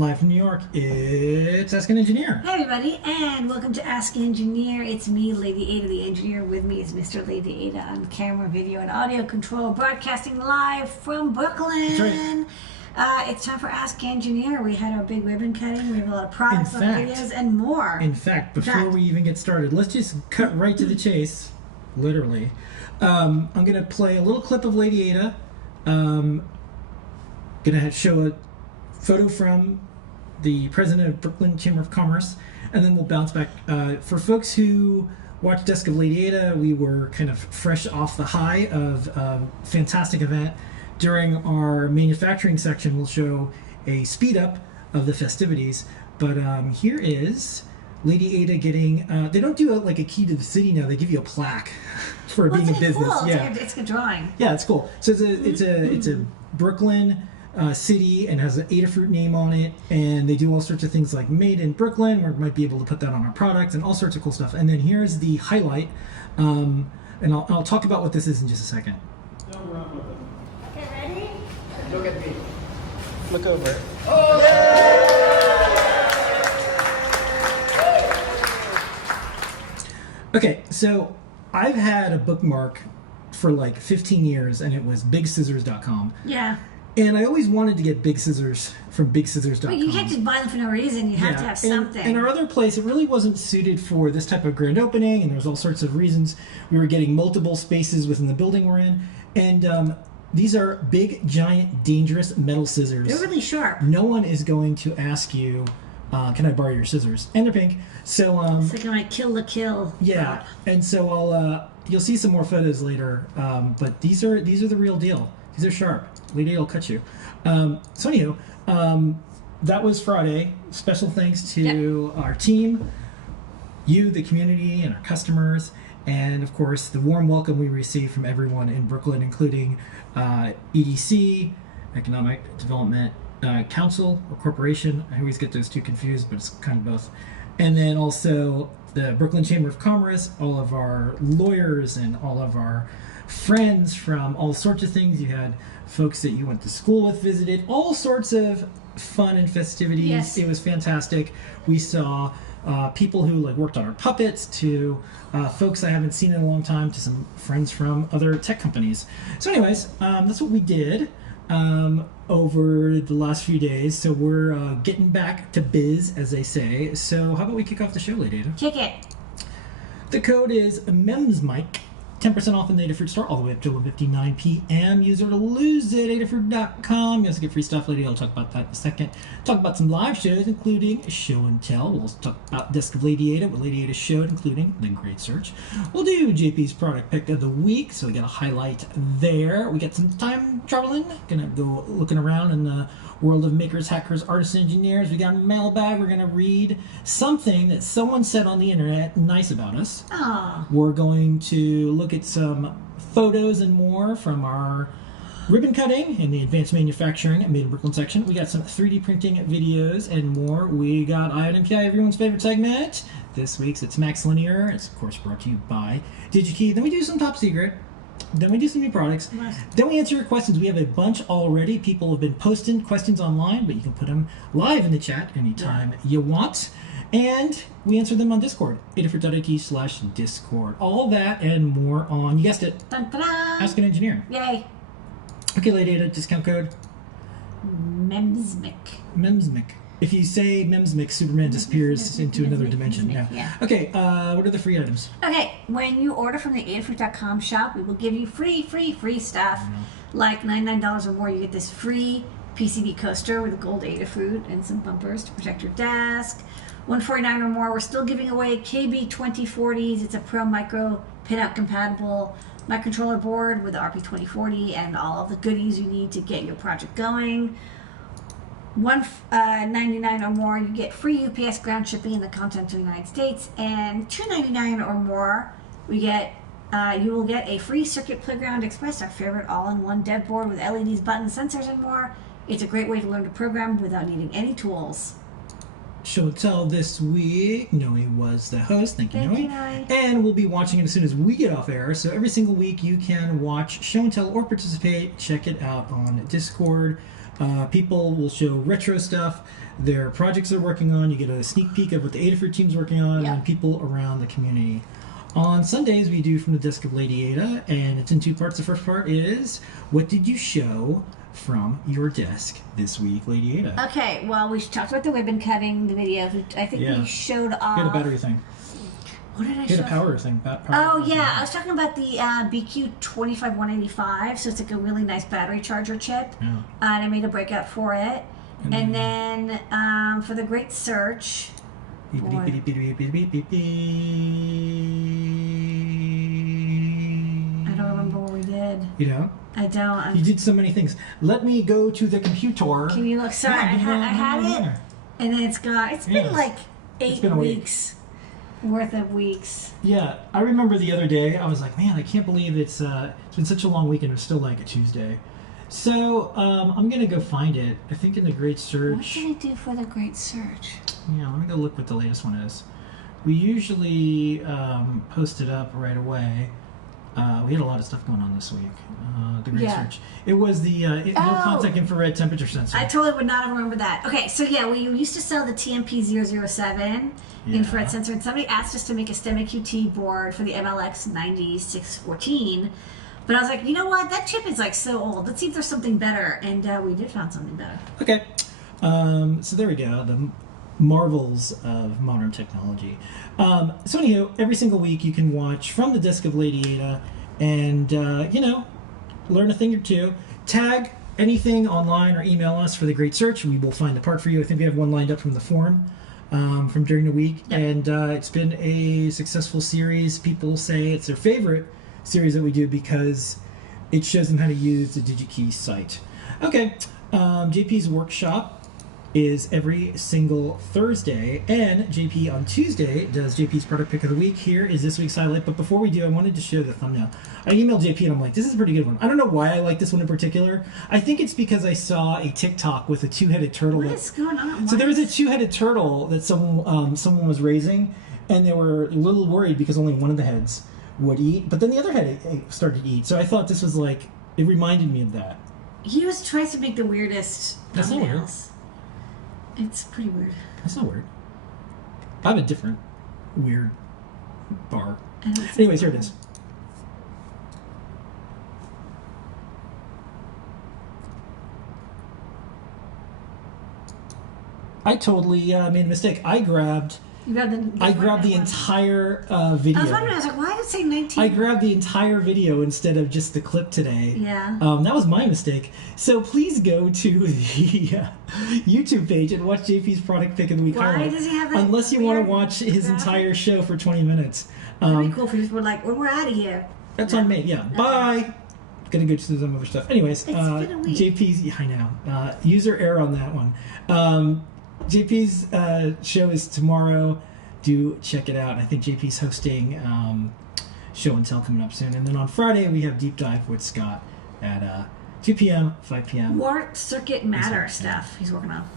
Live from New York, it's Ask an Engineer. Hey everybody, and welcome to Ask an Engineer. It's me, Lady Ada, the engineer. With me is Mr. Lady Ada on camera, video, and audio control, broadcasting live from Brooklyn. That's right. It's time for Ask Engineer. We had our big ribbon cutting. We have a lot of products, videos, and more. In fact, before we even get started, let's just cut right to the chase, literally. I'm going to play a little clip of Lady Ada. Going to show a photo from the president of Brooklyn Chamber of Commerce, and then we'll bounce back. For folks who watched Desk of Lady Ada, we were kind of fresh off the high of a fantastic event. During our manufacturing section, we'll show a speed up of the festivities. But here is Lady Ada getting, they don't do like a key to the city now, they give you a plaque for being in business. Cool. Yeah. It's a drawing. Yeah, it's cool. So it's a Brooklyn city and has an Adafruit name on it, and they do all sorts of things like made in Brooklyn, where we might be able to put that on our product and all sorts of cool stuff. And then here's the highlight, and I'll talk about what this is in just a second. Okay, ready? Look at me. Look over. Okay, so I've had a bookmark for like 15 years, and it was bigscissors.com. Yeah. And I always wanted to get big scissors from bigscissors.com. But you can't just buy them for no reason. You have to have something. And our other place, it really wasn't suited for this type of grand opening, and there was all sorts of reasons. We were getting multiple spaces within the building we're in. And these are big, giant, dangerous metal scissors. They're really sharp. No one is going to ask you, can I borrow your scissors? And they're pink. So it's like my kill the kill. Yeah. And so you'll see some more photos later. But these are the real deal. These are sharp. Lady will cut you. So anywho, that was Friday. Special thanks to our team, you, the community, and our customers, and of course the warm welcome we received from everyone in Brooklyn, including EDC, Economic Development Council or Corporation. I always get those two confused, but it's kind of both. And then also the Brooklyn Chamber of Commerce, all of our lawyers and all of our friends from all sorts of things. You had folks that you went to school with visited, all sorts of fun and festivities. Yes. It was fantastic. We saw people who like worked on our puppets, to folks I haven't seen in a long time, to some friends from other tech companies. So anyways, that's what we did over the last few days. So we're getting back to biz, as they say. So how about we kick off the show, Lady Ada? Kick it. The code is MEMSMIC. 10% off in the Adafruit store all the way up to 11:59 p.m. Use it or lose it. Adafruit.com. You also get free stuff. Lady I'll talk about that in a second. Talk about some live shows, including Show and Tell. We'll also talk about Desk of Lady Ada, what Lady Ada showed, including the Great Search. We'll do JP's product pick of the week, so we got a highlight there. We got some time traveling. Gonna go looking around in the world of makers, hackers, artists, engineers. We got a mailbag. We're gonna read something that someone said on the internet nice about us. Oh. We're going to look at some photos and more from our ribbon cutting in the advanced manufacturing Made in Brooklyn section. We got some 3D printing videos and more. We got INMPI, everyone's favorite segment. This week's It's Max Linear. It's of course brought to you by DigiKey. Then we do some top secret. Then we do some new products. Nice. Then we answer your questions. We have a bunch already. People have been posting questions online, but you can put them live in the chat anytime you want. And we answer them on Discord, adafruit.it/Discord. All that and more on, you guessed it, Dun, dun, dun. Ask an Engineer. Yay. Okay, Lady Ada, discount code MEMSMIC. MEMSMIC. If you say MEMSMIC, Superman disappears into another dimension. Yeah. Okay, what are the free items? Okay, when you order from the Adafruit.com shop, we will give you free stuff. Like $99 or more, you get this free PCB coaster with a gold Adafruit and some bumpers to protect your desk. $149 or more, we're still giving away KB2040s. It's a Pro Micro pinout compatible microcontroller board with the RP2040 and all of the goodies you need to get your project going. $199 or more, you get free UPS ground shipping in the continental United States, and $299 or more, you will get a free Circuit Playground Express, our favorite all-in-one dev board with LEDs, buttons, sensors, and more. It's a great way to learn to program without needing any tools. Show and Tell this week. Noe was the host. Thank you, Noe. Noe. And we'll be watching it as soon as we get off air. So every single week you can watch Show and Tell or participate. Check it out on Discord. People will show retro stuff, their projects they're working on. You get a sneak peek of what the Adafruit team's working on, Yep. and people around the community. On Sundays, we do From the Desk of Lady Ada, and it's in two parts. The first part is, what did you show from your desk this week, Lady Ada? Okay, well, we talked about the ribbon cutting, the video. I think Yeah. we showed off. You had a battery thing. What did I You show? had a power thing. Power Oh, thing. yeah. I was talking about the BQ25185. So it's like a really nice battery charger chip. Yeah. And I made a breakout for it. And And then for the Great Search. Beep, beep, Boy. beep, beep, beep, beep, beep, beep, beep. I don't remember what we did. You know? I don't. You did so many things. Let me go to the computer. Can you look? Sorry, Yeah, I had it. And then it's been Yes. like 8 been a week. weeks worth of weeks. Yeah, I remember the other day, I was like, man, I can't believe it's been such a long week and it's still like a Tuesday. So I'm going to go find it. I think in the Great What Search. did I do for the Great Search? Yeah, let me go look what the latest one is. We usually post it up right away. We had a lot of stuff going on this week. The Great Yeah. Search. It was the no contact infrared temperature sensor. I totally would not have remembered that. Okay, so yeah, we used to sell the TMP007 infrared sensor, and somebody asked us to make a STEM QT board for the MLX 9614. But I was like, you know what? That chip is like so old. Let's see if there's something better. And we did find something better. Okay. So there we go. The marvels of modern technology. So anyhow, every single week you can watch From the Desk of Lady Ada and, learn a thing or two. Tag anything online or email us for the Great Search. We will find the part for you. I think we have one lined up from the forum from during the week. Yep. And it's been a successful series. People say it's their favorite series that we do because it shows them how to use the DigiKey site. Okay, JP's workshop is every single Thursday, and JP on Tuesday does JP's product pick of the week. Here is this week's highlight, but before we do, I wanted to show the thumbnail. I emailed JP and I'm like, this is a pretty good one. I don't know why I like this one in particular. I think it's because I saw a TikTok with a two-headed turtle. What is going on? So there was a two-headed turtle that someone was raising, and they were a little worried because only one of the heads would eat, but then the other head started to eat. So I thought this was like, it reminded me of that. He was trying to make the weirdest That's not weird. thumbnails. It's pretty weird. That's not weird. I have a different weird bar. And it's- Anyways, here it is. I totally made a mistake. I grabbed You got the entire video. I was wondering, I was like, why did it say 19? I grabbed the entire video instead of just the clip today. Yeah. That was my mistake. So please go to the YouTube page and watch JP's product pick of the week Why highlight. does he have that Unless you want to weird watch his graphic? entire show for 20 minutes. That'd be cool if we just were like, well, we're out of here. That's No. on me. Yeah. Okay. Bye. Gonna go to some other stuff. Anyways, It's been a week. JP's. Yeah, I know. User error on that one. JP's show is tomorrow. Do check it out. I think JP's hosting show and tell coming up soon, and then on Friday we have deep dive with Scott at 2 p.m., 5 p.m. More circuit matter Exactly. stuff he's working on.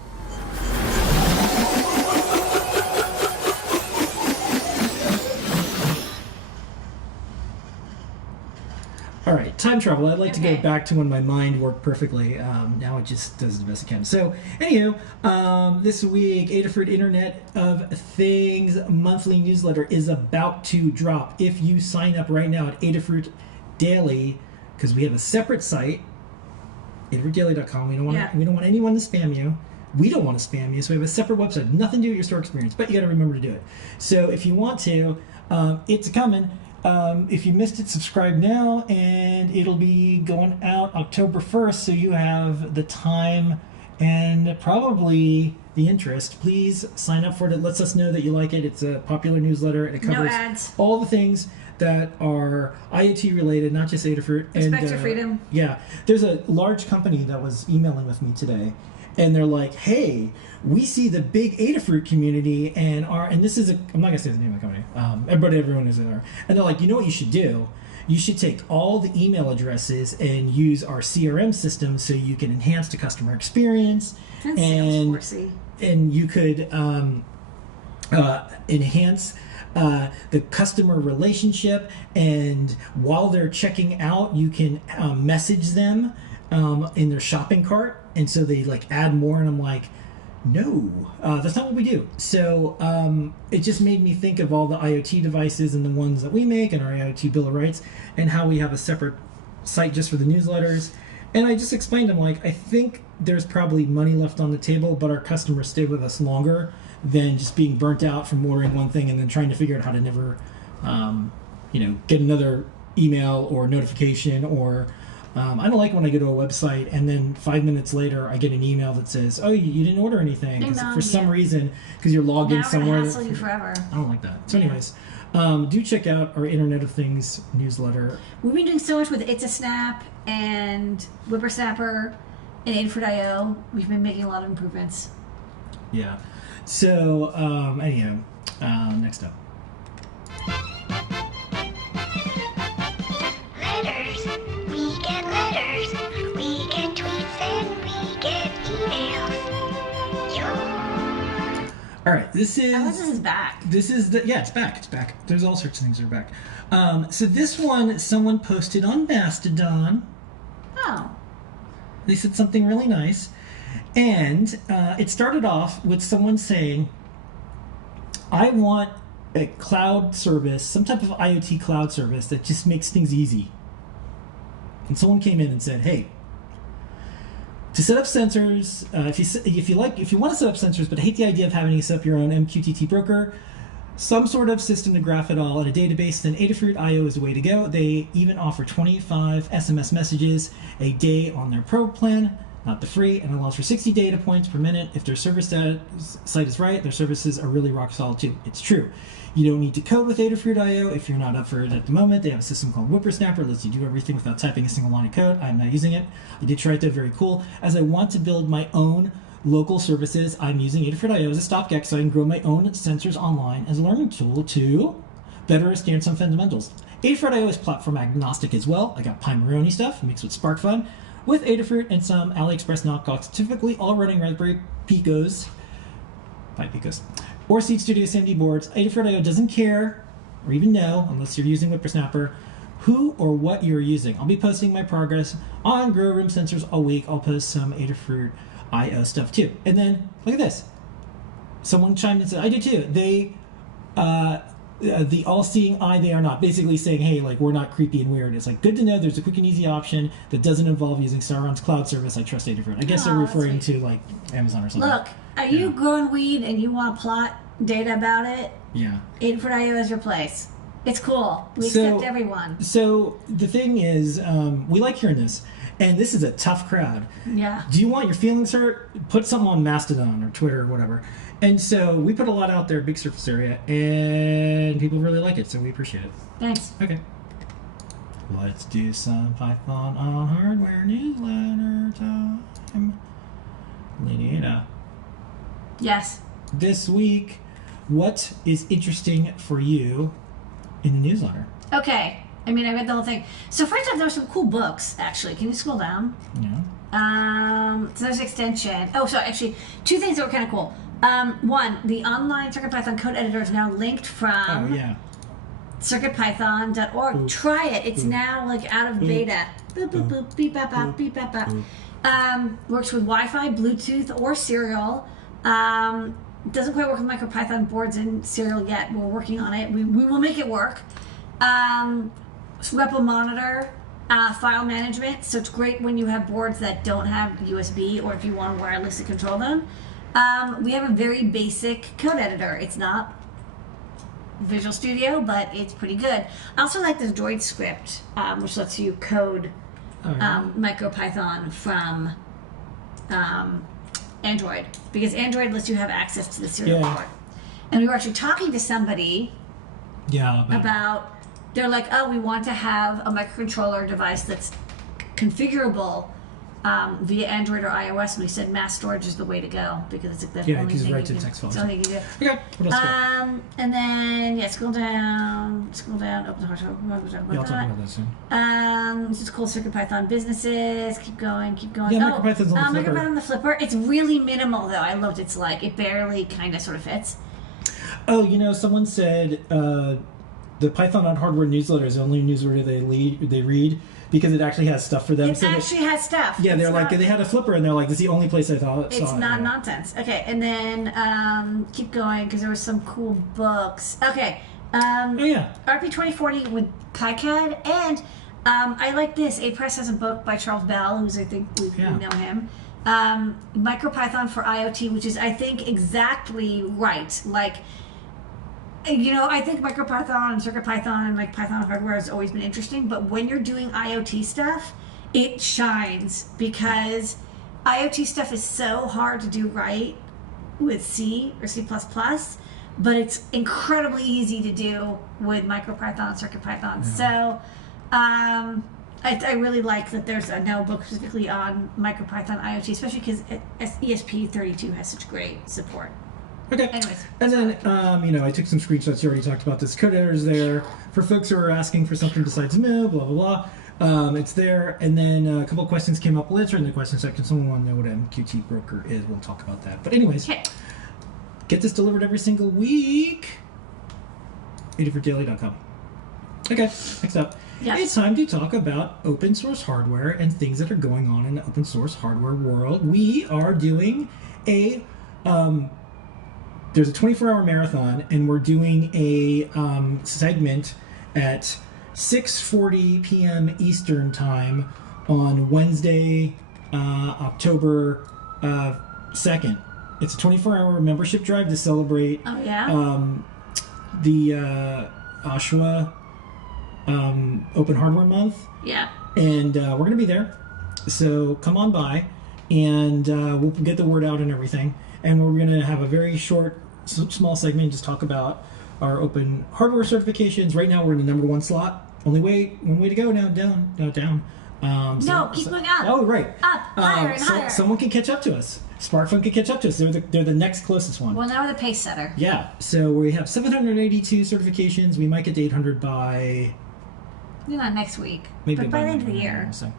All right, time travel. I'd like to go Okay. back to when my mind worked perfectly. Now it just does the best it can. So, anywho, this week, Adafruit Internet of Things monthly newsletter is about to drop. If you sign up right now at Adafruit Daily, because we have a separate site, adafruitdaily.com. We don't want anyone to spam you. We don't want to spam you, so we have a separate website. Nothing to do with your store experience, but you got to remember to do it. So, if you want to, it's coming. If you missed it, subscribe now, and it'll be going out October 1st, so you have the time and probably the interest. Please sign up for it. It lets us know that you like it. It's a popular newsletter, and it No covers ads. all the things that are IoT related, not just Adafruit. Respect your freedom. Yeah. There's a large company that was emailing with me today, and they're like, hey, we see the big Adafruit community and this is I'm not gonna say the name of the company, but everyone is there, and they're like, you know what you should do? You should take all the email addresses and use our CRM system so you can enhance the customer experience, That's and Salesforce-y. and you could enhance the customer relationship, and while they're checking out, you can message them in their shopping cart, and so they like add more, and I'm like, no, that's not what we do. So it just made me think of all the IoT devices and the ones that we make and our IoT Bill of Rights, and how we have a separate site just for the newsletters. And I just explained, I'm like, I think there's probably money left on the table, but our customers stay with us longer than just being burnt out from ordering one thing and then trying to figure out how to never, get another email or notification. Or I don't like when I go to a website and then 5 minutes later I get an email that says, "Oh, you didn't order anything," for some reason, because you're logged in somewhere. Now we're gonna hassle you forever. I don't like that. So, anyways, do check out our Internet of Things newsletter. We've been doing so much with It's a Snap and Whippersnapper and Adafruit.io. We've been making a lot of improvements. Yeah. So, anyhow, next up. Letters. We get letters. We get tweets and we get emails. All right, this is... Unless this is back. This is it's back. It's back. There's all sorts of things that are back. So this one, someone posted on Mastodon. Oh. They said something really nice. And it started off with someone saying, I want a cloud service, some type of IoT cloud service that just makes things easy. And someone came in and said, hey, to set up sensors, if you want to set up sensors but hate the idea of having to set up your own MQTT broker, some sort of system to graph it all in a database, then Adafruit.io is the way to go. They even offer 25 SMS messages a day on their Pro plan, not the free, and allows for 60 data points per minute. If their service site is right, their services are really rock solid too. It's true. You don't need to code with Adafruit.io if you're not up for it at the moment. They have a system called Whippersnapper. It lets you do everything without typing a single line of code. I'm not using it. I did try it though, very cool. As I want to build my own local services, I'm using Adafruit.io as a stopgap so I can grow my own sensors online as a learning tool to better understand some fundamentals. Adafruit.io is platform agnostic as well. I got Pimeroni stuff mixed with SparkFun with Adafruit and some AliExpress knockoffs, typically all running Raspberry Picos, 5 Picos, or Seed Studio SMD boards. Adafruit.io doesn't care, or even know, unless you're using Whippersnapper, who or what you're using. I'll be posting my progress on Grow Room Sensors all week. I'll post some Adafruit.io stuff too. And then, look at this. Someone chimed in and said, I do too. They, the all-seeing eye, they are not. Basically saying, hey, like, we're not creepy and weird. It's like, good to know there's a quick and easy option that doesn't involve using Sauron's cloud service. I trust Adafruit. I guess they're referring to, like, Amazon or something. Look, are you growing weed and you want to plot data about it? Yeah. Adafruit.io is your place. It's cool. We accept everyone. So the thing is, we like hearing this, and this is a tough crowd. Yeah. Do you want your feelings hurt? Put something on Mastodon or Twitter or whatever. And so we put a lot out there, big surface area, and people really like it, so we appreciate it. Thanks. Okay. Let's do some Python on hardware newsletter time. Lenita. Yes. This week, what is interesting for you in the newsletter? Okay. I mean, I read the whole thing. So first off, there were some cool books, actually. Can you scroll down? Yeah. So there's extension. Oh, sorry. Actually, two things that were kind of cool. One, the online CircuitPython code editor is now linked from CircuitPython.org. Boop. Try it. It's now like out of beta. Boop, boop, boop, beep, bap, bap, beep, bap, bap. Works with Wi-Fi, Bluetooth, or Serial. Doesn't quite work with MicroPython boards and Serial yet. We're working on it. We will make it work. Repo monitor, file management. So it's great when you have boards that don't have USB or if you want to wirelessly control them. We have a very basic code editor. It's not Visual Studio, but it's pretty good. I also like this Droid script, which lets you code MicroPython from Android, because Android lets you have access to the serial port. And we were actually talking to somebody about, they're like, oh, we want to have a microcontroller device that's configurable via Android or iOS, and we said mass storage is the way to go because it's the only thing you can do. Okay, what else? And then scroll down, open the hard I'll talk about that soon. This is cool. CircuitPython businesses. Keep going. Yeah, MicroPython's on the Flipper. MicroPython on the Flipper. It's really minimal though. I loved it's like it barely kind of sort of fits. Oh, someone said the Python on Hardware newsletter is the only newsletter they read because it actually has stuff for them. It actually has stuff. Yeah, they're like, they had a flipper, and they're like, this is the only place I saw it's not nonsense. Okay, and then keep going because there were some cool books. Okay. RP 2040 with KiCad, and I like this. A Press has a book by Charles Bell, who's I think we know him. MicroPython for IoT, which is I think exactly right. Like, I think MicroPython and CircuitPython and like Python hardware has always been interesting, but when you're doing IoT stuff, it shines because IoT stuff is so hard to do right with C or C++. But it's incredibly easy to do with MicroPython and CircuitPython. Yeah. So I really like that there's now a book specifically on MicroPython IoT, especially because ESP32 has such great support. Okay. Anyways. And then, I took some screenshots. You already talked about this. Code editor's there. For folks who are asking for something besides Moo, blah, blah, blah. It's there. And then a couple of questions came up. We'll answer in the question section. Someone want to know what MQT broker is. We'll talk about that. But anyways. Okay. Get this delivered every single week. Adafruitdaily.com. Okay, next up. Yes. It's time to talk about open source hardware and things that are going on in the open source hardware world. We are doing a there's a 24-hour marathon, and we're doing a segment at 6:40 p.m. Eastern time on Wednesday, October 2nd. It's a 24-hour membership drive to celebrate the OSHWA Open Hardware Month. Yeah. And we're going to be there. So come on by, and we'll get the word out and everything. And we're going to have a very short, small segment, just talk about our open hardware certifications. Right now we're in the #1 slot. One way to go now, down. Keep going up. Oh, right. Up, higher and higher. Someone can catch up to us. SparkFun can catch up to us. They're the next closest one. Well, now we're the pace setter. Yeah. So we have 782 certifications. We might get to 800 by... Not next week. Maybe but by the end of the year. So.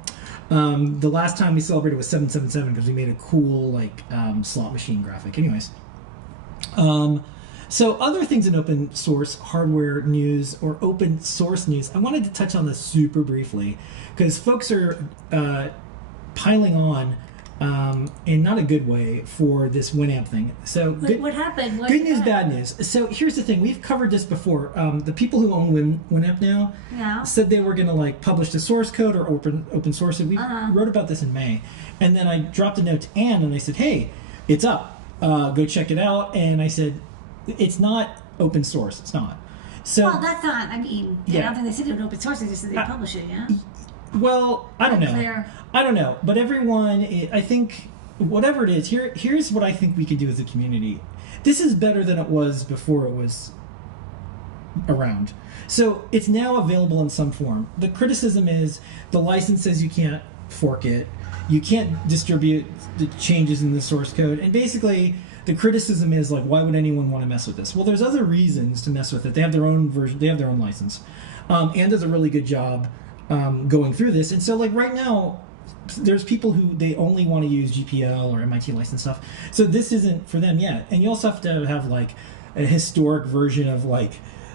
The last time we celebrated was 777 because we made a cool slot machine graphic. Anyways. So other things in open source hardware news or open source news, I wanted to touch on this super briefly because folks are piling on in not a good way for this Winamp thing. So what happened? Good news, bad news. So here's the thing. We've covered this before. The people who own Winamp now said they were going to publish the source code or open source it. We wrote about this in May. And then I dropped a note to Anne and I said, hey, it's up. Go check it out. And I said, it's not open source. It's not. So, well, that's not, I don't think they said it was open source. They just said they publish it, yeah? Well, I don't know. Clear. I don't know. But everyone, I think, whatever it is, here's what I think we could do as a community. This is better than it was before it was around. So it's now available in some form. The criticism is the license says you can't fork it. You can't distribute the changes in the source code. And basically, the criticism is why would anyone want to mess with this? Well, there's other reasons to mess with it. They have their own version. They have their own license. And does a really good job going through this. And so right now, there's people who they only want to use GPL or MIT license stuff. So this isn't for them yet. And you also have to have a historic version of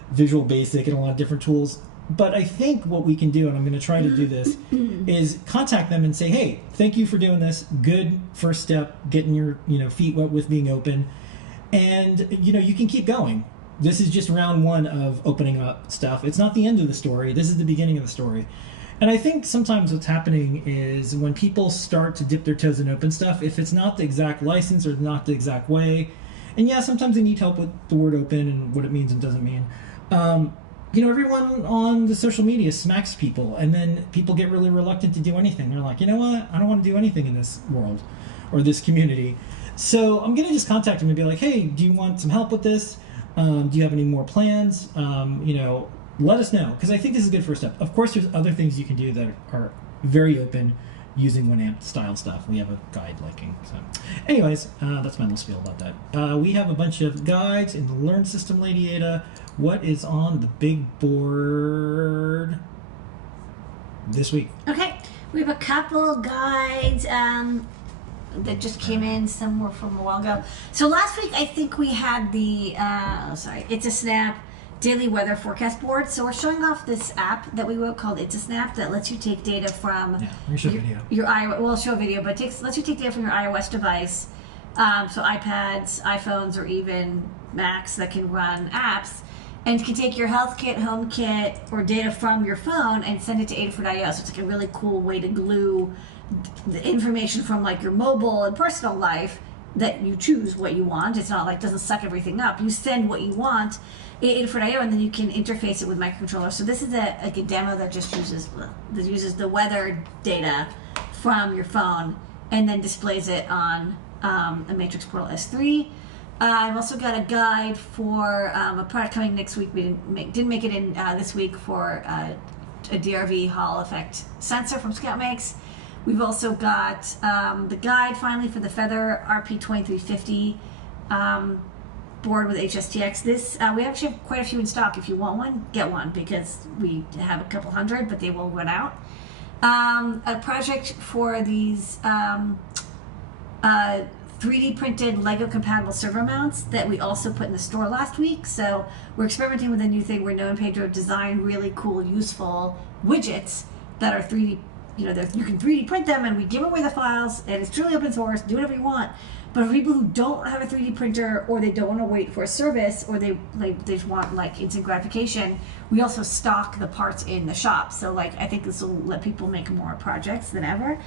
Visual Basic and a lot of different tools. But I think what we can do, and I'm going to try to do this, is contact them and say, hey, thank you for doing this. Good first step, getting your feet wet with being open. And you can keep going. This is just round one of opening up stuff. It's not the end of the story. This is the beginning of the story. And I think sometimes what's happening is when people start to dip their toes in open stuff, if it's not the exact license or not the exact way, and yeah, sometimes they need help with the word open and what it means and doesn't mean. Everyone on the social media smacks people, and then people get really reluctant to do anything. They're like, you know what? I don't want to do anything in this world or this community. So I'm going to just contact them and be like, hey, do you want some help with this? Do you have any more plans? Let us know, because I think this is a good first step. Of course, there's other things you can do that are very open using Winamp style stuff. We have a guide linking. So, anyways, that's my little spiel about that. We have a bunch of guides in the Learn System, Lady Ada. What is on the big board this week? Okay, we have a couple guides that just came in. Some were from a while ago. So last week, I think we had the It's a Snap daily weather forecast board. So we're showing off this app that we wrote called It's a Snap that lets you take data from your iOS. Well, I'll show a video, but lets you take data from your iOS device, so iPads, iPhones, or even Macs that can run apps, and can take your health kit, home kit, or data from your phone and send it to Adafruit.io. So it's like a really cool way to glue the information from like your mobile and personal life that you choose what you want. It's not like doesn't suck everything up. You send what you want Adafruit.io, and then you can interface it with microcontrollers. So this is a demo that just uses the weather data from your phone and then displays it on a Matrix Portal S3. I've also got a guide for a product coming next week. We didn't make it in this week for a DRV Hall effect sensor from Scout Makes. We've also got the guide finally for the Feather RP2350 board with HSTX. This we actually have quite a few in stock. If you want one, get one, because we have a couple hundred, but they will run out. A project for these 3D printed Lego compatible server mounts that we also put in the store last week. So we're experimenting with a new thing where Noah and Pedro design really cool, useful widgets that are 3D. You know, you can 3D print them, and we give away the files, and it's truly open source. Do whatever you want. But for people who don't have a 3D printer, or they don't want to wait for a service, or they just want like instant gratification, we also stock the parts in the shop. So like I think this will let people make more projects than ever.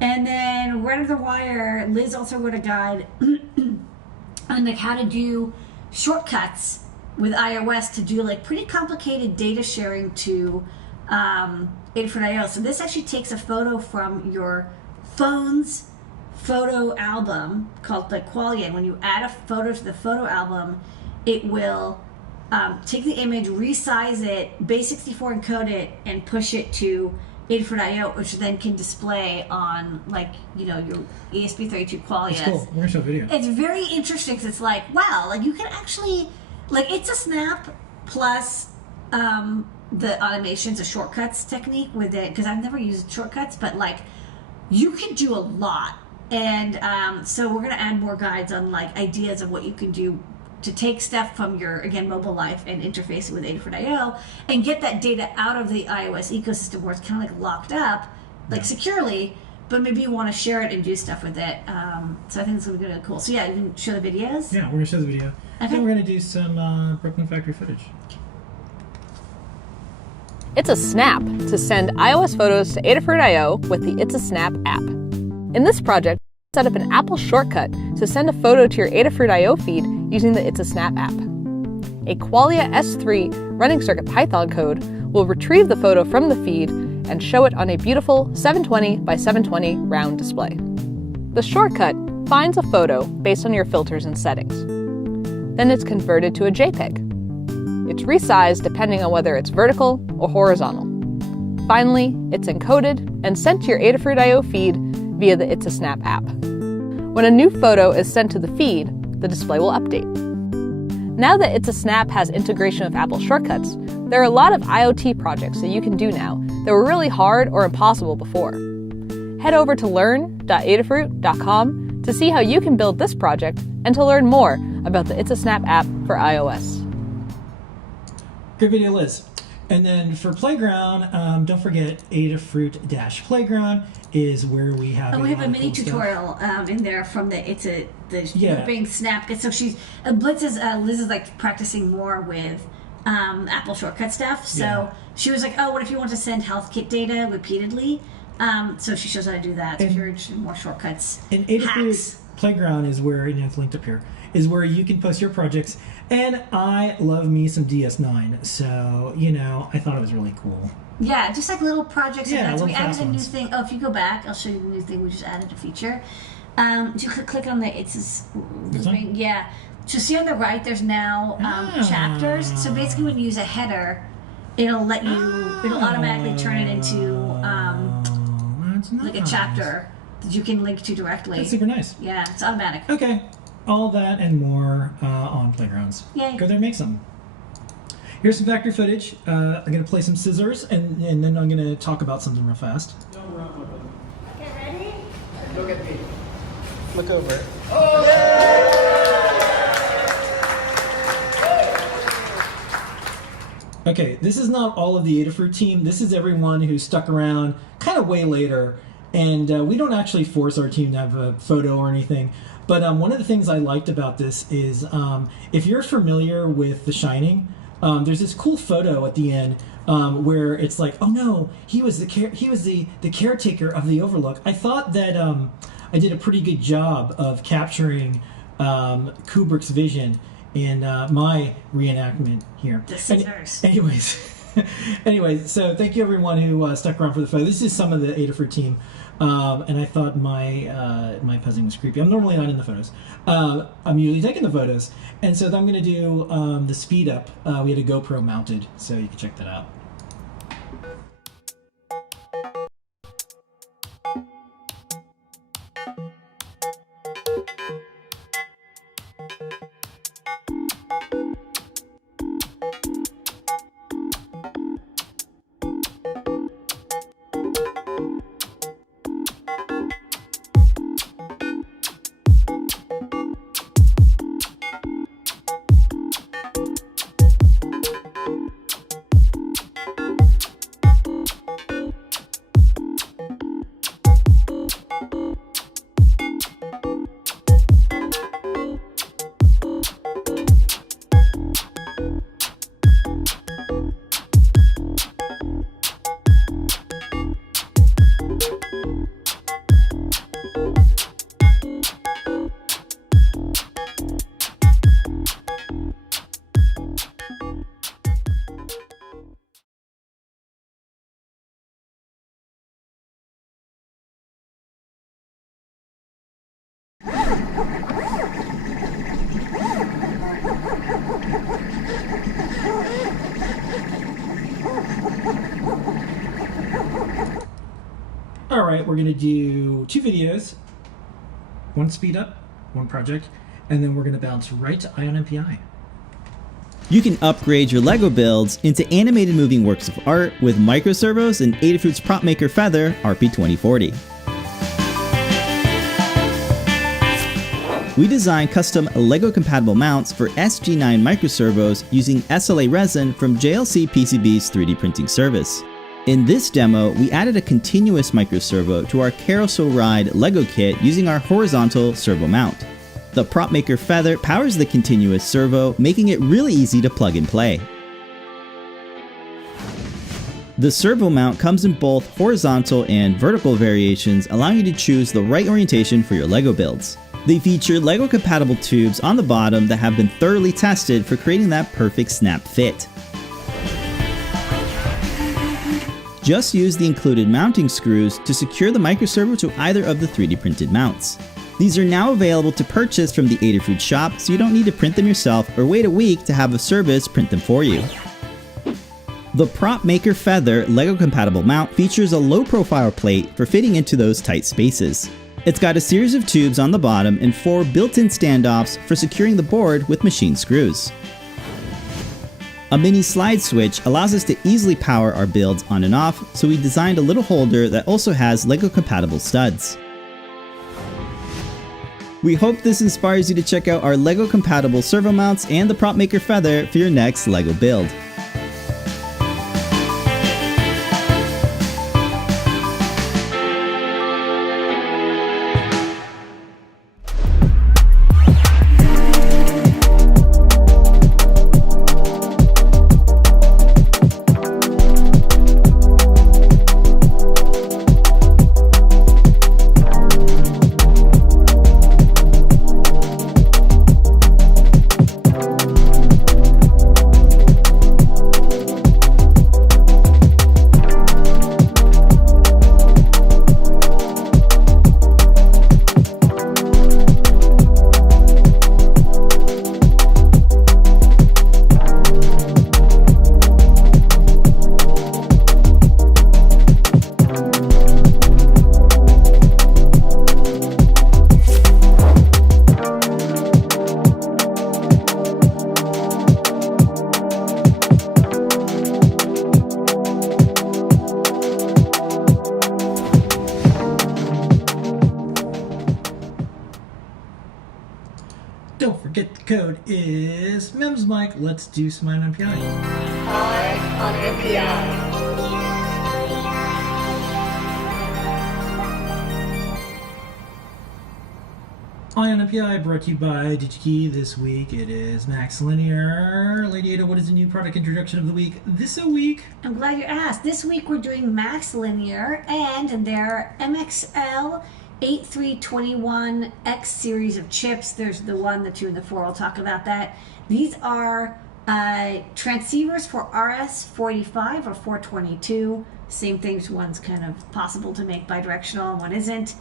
And then right under the wire, Liz also wrote a guide on like how to do shortcuts with iOS to do like pretty complicated data sharing to Adafruit.io. So this actually takes a photo from your phone's photo album called like Qualia, and when you add a photo to the photo album, it will take the image, resize it, base64 encode it, and push it to Adafruit.io, which then can display on like your ESP32 Qualia. That's cool. We're gonna show a video. It's very interesting because it's like, wow, like you can actually It's a Snap plus the automations, the shortcuts technique with it, because I've never used shortcuts, but like you can do a lot. And so we're going to add more guides on like ideas of what you can do to take stuff from your, again, mobile life and interface it with Adafruit.io and get that data out of the iOS ecosystem where it's kind of like locked up, like securely, but maybe you want to share it and do stuff with it. So I think it's going to be really cool. So yeah, you can show the videos. Yeah, we're going to show the video. Okay. Then we're going to do some Brooklyn factory footage. It's a snap to send iOS photos to Adafruit.io with the It's a Snap app. In this project, set up an Apple shortcut to send a photo to your Adafruit.io feed using the It's a Snap app. A Qualia S3 running circuit Python code will retrieve the photo from the feed and show it on a beautiful 720 by 720 round display. The shortcut finds a photo based on your filters and settings. Then it's converted to a JPEG. It's resized depending on whether it's vertical or horizontal. Finally, it's encoded and sent to your Adafruit.io feed via the It's a Snap app. When a new photo is sent to the feed, the display will update. Now that It's a Snap has integration with Apple shortcuts, there are a lot of IoT projects that you can do now that were really hard or impossible before. Head over to learn.adafruit.com to see how you can build this project and to learn more about the It's a Snap app for iOS. Good video, Liz. And then for Playground, don't forget Adafruit-Playground is where we have. Oh, we have a mini tutorial in there from the looping snap. So Liz is like practicing more with Apple shortcut stuff. So she was like, "Oh, what if you want to send health kit data repeatedly?" So she shows how to do that. So if you're interested in more shortcuts, and Adafruit Playground is where, and it's linked up here, is where you can post your projects. And I love me some DS9, so I thought it was really cool. Yeah, just like little projects. Yeah, and little we added a new ones. thing. Oh, if you go back, I'll show you the new thing. We just added a feature. You click on the This one? yeah. So see on the right, there's now chapters. So basically, when you use a header, it'll automatically turn it into that's nice. like a chapter that you can link to directly. That's super nice. Yeah, it's automatic. Okay, all that and more on Playgrounds. Yay. Go there and make some. Here's some factory footage. I'm going to play some scissors, and then I'm going to talk about something real fast. Get ready? Look at me. Look over. Okay, this is not all of the Adafruit team. This is everyone who stuck around kind of way later. And we don't actually force our team to have a photo or anything. But one of the things I liked about this is if you're familiar with The Shining, there's this cool photo at the end where it's like, oh no, he was the caretaker of the Overlook. I thought that I did a pretty good job of capturing Kubrick's vision in my reenactment here. The scissors. Anyways, so thank you everyone who stuck around for the photo. This is some of the Adafruit team, and I thought my posing was creepy. I'm normally not in the photos. I'm usually taking the photos, and so I'm going to do the speed up. We had a GoPro mounted, so you can check that out. Alright, we're going to do 2 videos, 1 speed up, 1 project, and then we're going to bounce right to Ion MPI. You can upgrade your LEGO builds into animated moving works of art with microservos and Adafruit's prop maker Feather RP2040. We designed custom LEGO compatible mounts for SG9 microservos using SLA resin from JLC PCB's 3D printing service. In this demo, we added a continuous microservo to our Carousel Ride LEGO kit using our horizontal servo mount. The prop maker Feather powers the continuous servo, making it really easy to plug and play. The servo mount comes in both horizontal and vertical variations, allowing you to choose the right orientation for your LEGO builds. They feature LEGO compatible tubes on the bottom that have been thoroughly tested for creating that perfect snap fit. Just use the included mounting screws to secure the microservo to either of the 3D printed mounts. These are now available to purchase from the Adafruit shop, so you don't need to print them yourself or wait a week to have a service print them for you. The Prop Maker Feather LEGO compatible mount features a low profile plate for fitting into those tight spaces. It's got a series of tubes on the bottom and 4 built-in standoffs for securing the board with machine screws. A mini slide switch allows us to easily power our builds on and off, so we designed a little holder that also has LEGO compatible studs. We hope this inspires you to check out our LEGO compatible servo mounts and the Prop Maker Feather for your next LEGO build. Don't forget the code is MEMSMIC. Let's do some Ion MPI. on NPI. On NPI, brought to you by DigiKey. This week it is Max Linear. Lady Ada, what is the new product introduction of the week this week? I'm glad you asked. This week we're doing Max Linear and their MXL 8321X series of chips. There's the 1, the 2, and the 4. I'll talk about that. These are transceivers for RS-485 or 422. Same things. One's kind of possible to make bidirectional and one isn't.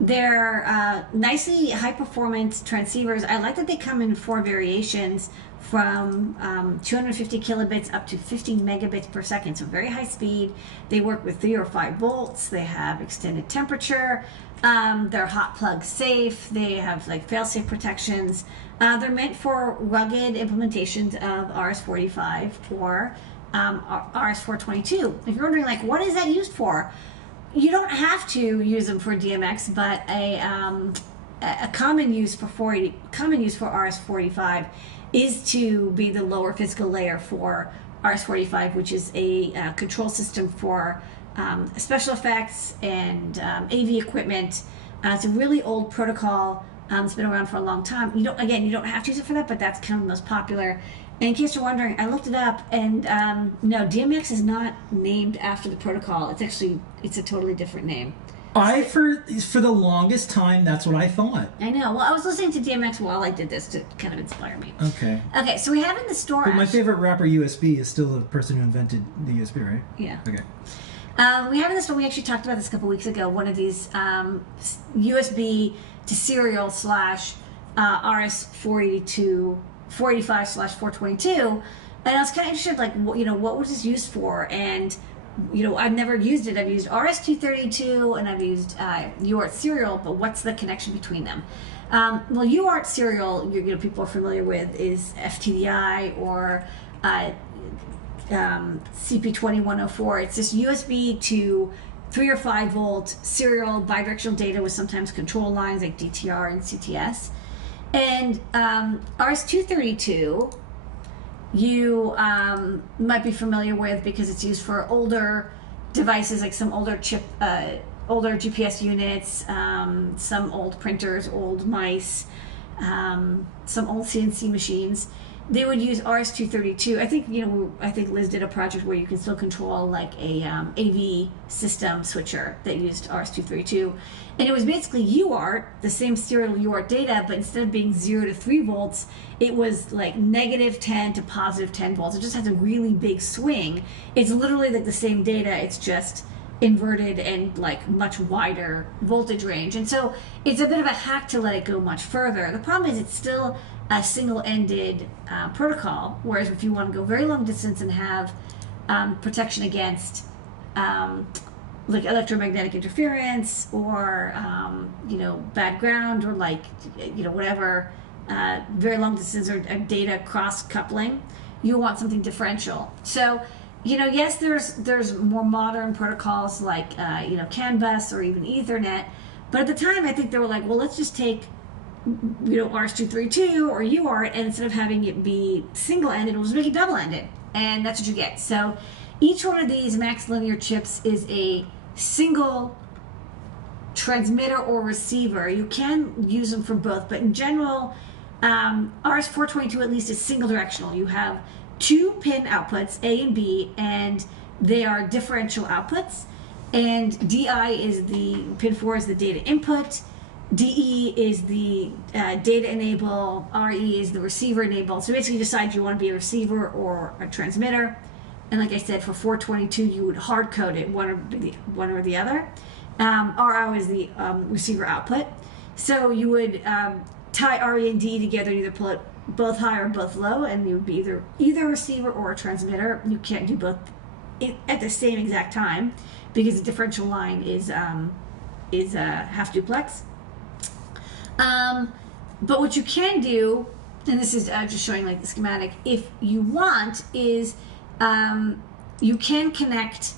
They're nicely high-performance transceivers. I like that they come in 4 variations from 250 kilobits up to 50 megabits per second, so very high speed. They work with 3 or 5 volts. They have extended temperature. They're hot plug safe. They have like fail-safe protections. They're meant for rugged implementations of RS-485 or RS-422. If you're wondering, like, what is that used for? You don't have to use them for DMX, but a common use for RS-485 is to be the lower physical layer for RS-485, which is a control system for special effects and AV equipment. It's a really old protocol. It's been around for a long time. You don't have to use it for that, but that's kind of the most popular. And in case you're wondering, I looked it up, and no, DMX is not named after the protocol. It's a totally different name. For the longest time, that's what I thought. I know. Well, I was listening to DMX while I did this to kind of inspire me. Okay. Okay, so we have in the store. But my favorite rapper, USB, is still the person who invented the USB, right? Yeah. Okay. We have in the store. We actually talked about this a couple weeks ago. One of these USB to serial / RS-482. 485/422, and I was kind of interested, like, what was this used for? And I've never used it. I've used RS-232 and I've used UART serial, but what's the connection between them? Well, UART serial, people are familiar with, is FTDI or CP2104. It's this USB to 3 or 5 volt serial bidirectional data with sometimes control lines like DTR and CTS. And RS-232, you might be familiar with because it's used for older devices, like some older older GPS units, some old printers, old mice, some old CNC machines. They would use RS-232. I think Liz did a project where you can still control like a AV system switcher that used RS-232, and it was basically UART, the same serial UART data, but instead of being 0 to 3 volts, it was like -10 to +10 volts. It just has a really big swing. It's literally like the same data. It's just inverted and like much wider voltage range, and so it's a bit of a hack to let it go much further. The problem is it's still a single-ended protocol, whereas if you want to go very long distance and have protection against like electromagnetic interference or bad ground or like whatever very long distance or data cross coupling, you want something differential. So yes, there's more modern protocols like CAN bus or even Ethernet, but at the time I think they were like, well, let's just take RS-232 or UART, and instead of having it be single-ended, we'll just make it double-ended, and that's what you get. So each one of these Max Linear chips is a single transmitter or receiver. You can use them for both, but in general, RS-422 at least is single directional. You have 2 pin outputs, A and B, and they are differential outputs, and DI is pin 4 is the data input, DE is the data enable, RE is the receiver enable. So basically you decide you want to be a receiver or a transmitter. And like I said, for 422, you would hard code it, one or the other. RO is the receiver output. So you would tie RE and DE together, either pull it both high or both low, and you would be either a receiver or a transmitter. You can't do both at the same exact time because the differential line is half duplex. But what you can do, and this is just showing like the schematic, if you want, is you can connect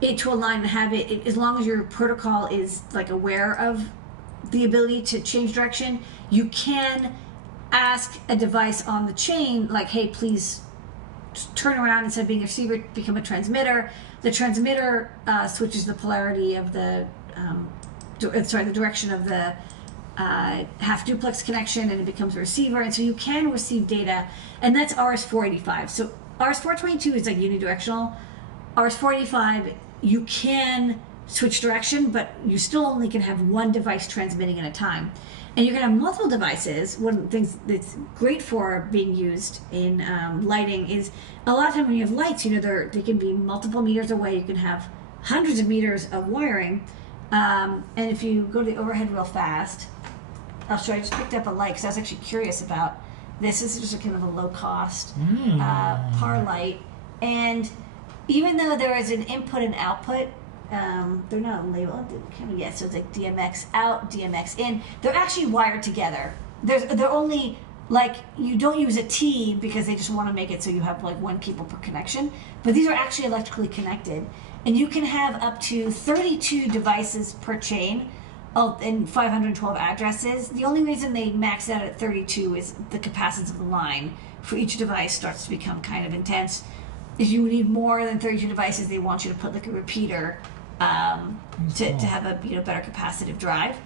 it to a line and have it, as long as your protocol is like aware of the ability to change direction, you can ask a device on the chain, like, hey, please turn around instead of being a receiver, become a transmitter. The transmitter switches the polarity of the the direction of the half duplex connection, and it becomes a receiver, and so you can receive data, and that's RS-485. So RS-422 is like unidirectional. RS-485, you can switch direction, but you still only can have one device transmitting at a time. And you can have multiple devices. One of the things that's great for being used in lighting is a lot of time when you have lights, they can be multiple meters away. You can have hundreds of meters of wiring. And if you go to the overhead real fast, I'll show you. I just picked up a light because I was actually curious about this. This is just a kind of a low-cost par light. And even though there is an input and output, they're not labeled yet, so it's like DMX out, DMX in. They're actually wired together. They're only like, you don't use a T because they just want to make it so you have like one cable per connection. But these are actually electrically connected, and you can have up to 32 devices per chain and 512 addresses. The only reason they max out at 32 is the capacitance of the line for each device starts to become kind of intense. If you need more than 32 devices, they want you to put like a repeater to have a better capacitive drive.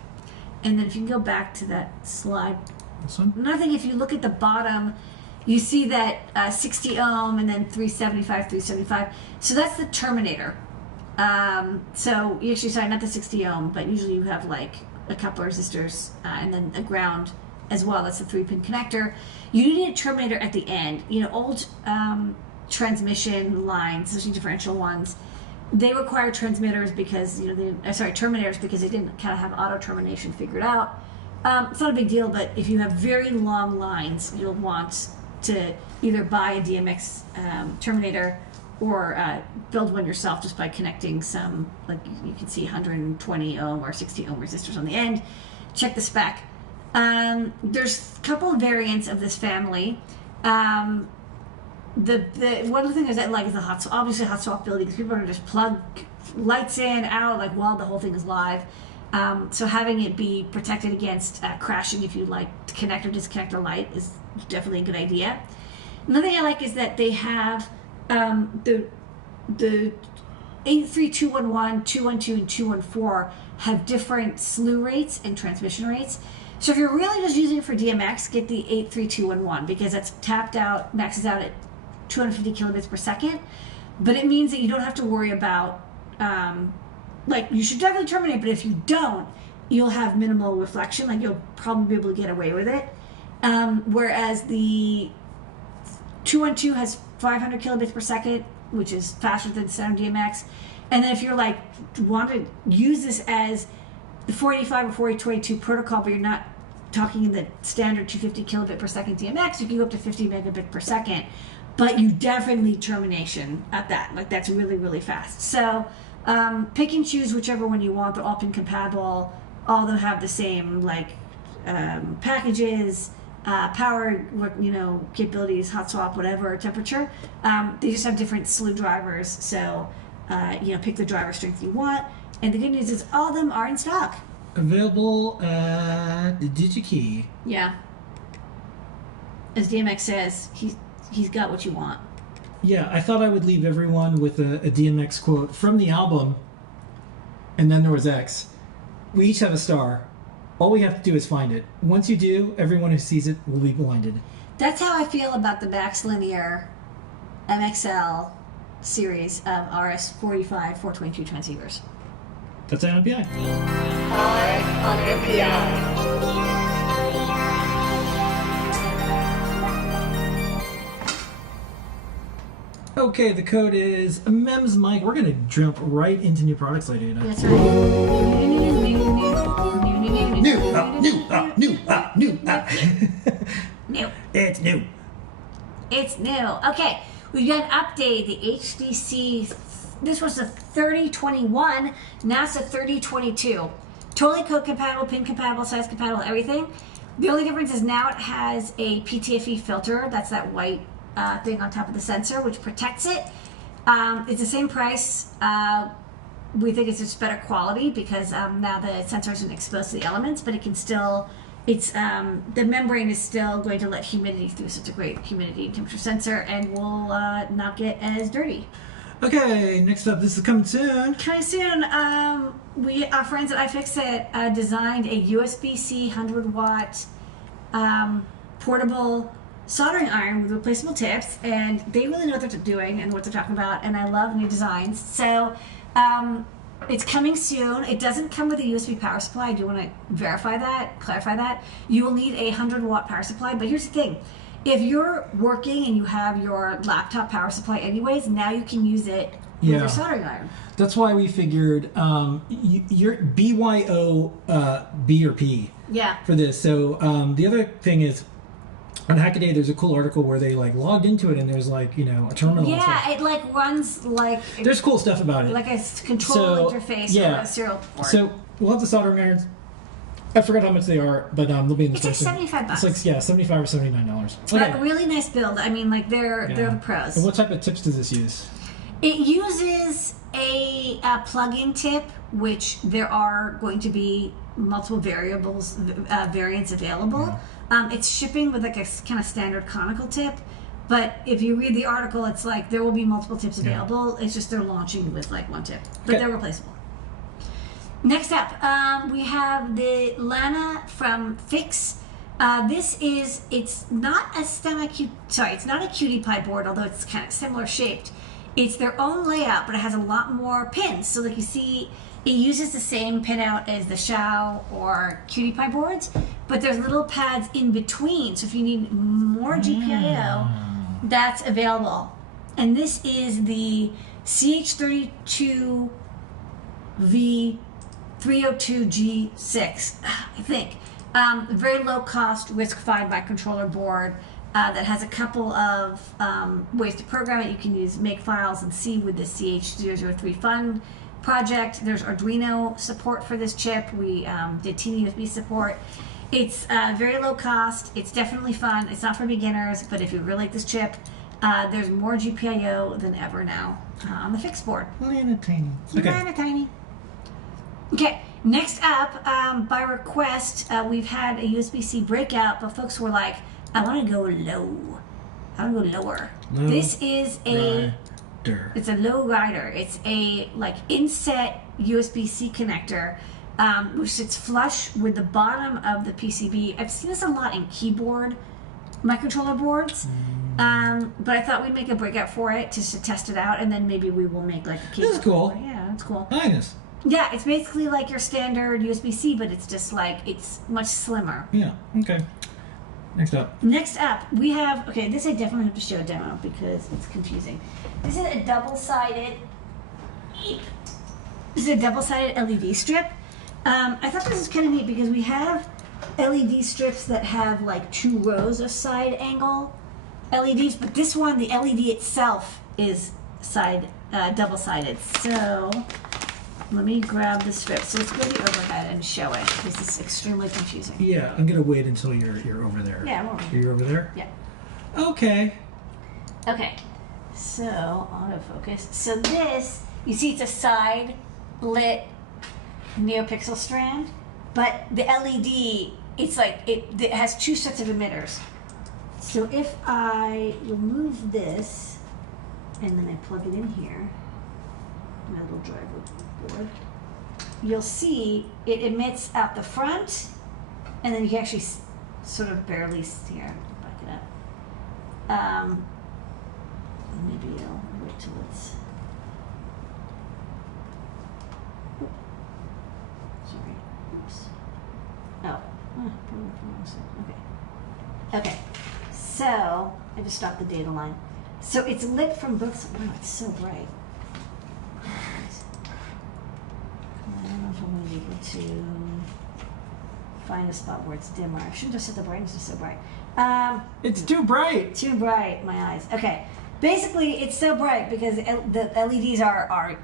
And then if you can go back to that slide. This one? Another thing, if you look at the bottom, you see that 60 ohm and then 375. So that's the terminator. So you actually, sorry, not the 60 ohm, but usually you have like a couple of resistors and then a ground as well. That's a 3-pin connector. You need a terminator at the end. Old transmission lines, especially differential ones, they require transmitters because terminators because they didn't kind of have auto termination figured out. It's not a big deal, but if you have very long lines, you'll want to either buy a DMX terminator or build one yourself just by connecting some, like you can see 120 ohm or 60 ohm resistors on the end. Check the spec. There's a couple of variants of this family. The one of the things I like is the hot swap. Obviously, hot swapability because people are just plug lights in, out, like while the whole thing is live. So having it be protected against crashing if you like to connect or disconnect a light is definitely a good idea. Another thing I like is that they have the 83211, 212, and 214 have different slew rates and transmission rates. So if you're really just using it for DMX, get the 83211 because that's tapped out, maxes out at 250 kilobits per second. But it means that you don't have to worry about, you should definitely terminate, but if you don't, you'll have minimal reflection. Like you'll probably be able to get away with it. Whereas the 212 has 500 kilobits per second, which is faster than standard DMX. And then if you're want to use this as the 485 or 422 protocol, but you're not talking in the standard 250 kilobit per second DMX, you can go up to 50 megabit per second. But you definitely need termination at that. Like that's really, really fast. So pick and choose whichever one you want. They're all pin compatible. All of them have the same packages, power, capabilities, hot swap, whatever, temperature. They just have different slew drivers. So pick the driver strength you want. And the good news is all of them are in stock. Available at DigiKey. Yeah. As DMX says, he's got what you want. Yeah, I thought I would leave everyone with a DMX quote from the album, and then there was X. We each have a star. All we have to do is find it. Once you do, everyone who sees it will be blinded. That's how I feel about the Max Linear MXL series of RS-485 422 transceivers. That's an MPI. on MPI. Okay, the code is MEMS Mike. We're going to jump right into new products later. That's right. New. It's new. It's new. Okay, we've got an update. The HDC, this was the 3021, now it's the 3022. Totally code compatible, pin compatible, size compatible, everything. The only difference is now it has a PTFE filter. That's that white thing on top of the sensor, which protects it. It's the same price. We think it's just better quality because now the sensor isn't exposed to the elements, but it can still it's the membrane is still going to let humidity through, so it's a great humidity and temperature sensor, and will not get as dirty. Okay, next up, this is coming soon. Coming soon, our friends at iFixit designed a USB-C 100-watt portable soldering iron with replaceable tips, and they really know what they're doing and what they're talking about, and I love new designs. So it's coming soon. It doesn't come with a USB power supply. I do want to clarify that. You will need a 100-watt power supply, but here's the thing. If you're working and you have your laptop power supply anyways, now you can use it with your soldering iron. That's why we figured you're BYO B or P for this. So the other thing is, on Hackaday, there's a cool article where they like logged into it and there's like, you know, a terminal. Yeah, it like runs like... There's cool stuff about it. Like a control interface or a serial port. So we'll have the soldering irons. I forgot how much they are, but they'll be in the It's like $75. It's like, $75 or $79. Okay. A really nice build. I mean, like, they're the pros. And what type of tips does this use? It uses a plug-in tip, which there are going to be multiple variants available. Yeah. It's shipping with like a kind of standard conical tip, but if you read the article, it's like there will be multiple tips available. It's just they're launching with like one tip, but they're replaceable. Next up, we have the Lana from Fix. It's not a cutie pie board, although it's kind of similar shaped. It's their own layout, but it has a lot more pins. So like you see, it uses the same pinout as the Xiao or cutie pie boards, but there's little pads in between. So if you need more GPIO, that's available. And this is the CH32V302G6, I think. Very low cost, RISC-V microcontroller board that has a couple of ways to program it. You can use Makefiles and C with the CH003 Fun project. There's Arduino support for this chip. We did TinyUSB support. It's very low cost. It's definitely fun. It's not for beginners, but if you really like this chip, there's more GPIO than ever now on the Fix board. Lana tiny. Lana tiny. Okay, next up, by request, we've had a USB-C breakout, but folks were like, I want to go low. I want to go lower. This is it's a low rider. It's a like inset USB-C connector, which sits flush with the bottom of the PCB. I've seen this a lot in keyboard microcontroller boards, but I thought we'd make a breakout for it just to test it out, and then maybe we will make like a keyboard. This is cool. Yeah, that's cool. Nice. Yeah, it's basically like your standard USB-C, but it's just like, it's much slimmer. Yeah, okay. Next up, we have, this I definitely have to show a demo because it's confusing. This is a double-sided LED strip. I thought this was kind of neat because we have LED strips that have like 2 rows of side angle LEDs, but this one, the LED itself is double-sided. So let me grab the strip. So let's go to the overhead and show it because it's extremely confusing. Yeah, I'm gonna wait until you're over there. Yeah, I'm over here. You're over there? Yeah. Okay. So autofocus. So this, you see, it's a side lit NeoPixel strand, but the LED, it's like it has 2 sets of emitters. So if I remove this and then I plug it in here, my little driver board, you'll see it emits out the front, and then you can actually sort of barely see here. Back it up. Maybe I'll wait till it's. Sorry. Oops. Okay. So I just stopped the data line. So it's lit from both sides. Wow, it's so bright. I don't know if I'm going to be able to find a spot where it's dimmer. I should have set the brightness is so bright. It's too bright. Too bright, my eyes. Okay. Basically, it's so bright because the LEDs are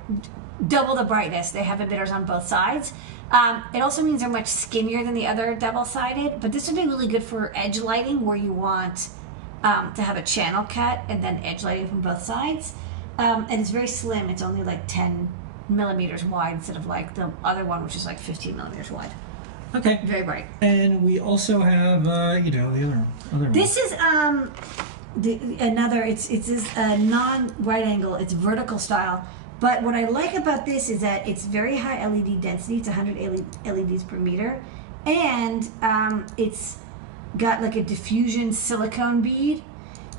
double the brightness. They have emitters on both sides. It also means they're much skinnier than the other double-sided, but this would be really good for edge lighting where you want to have a channel cut and then edge lighting from both sides. And it's very slim. It's only like 10 millimeters wide instead of like the other one, which is like 15 millimeters wide. Okay. Very bright. And we also have, the other one. This is it's this non-right angle, it's vertical style. But what I like about this is that it's very high LED density. It's 100 LEDs per meter, and it's got like a diffusion silicone bead.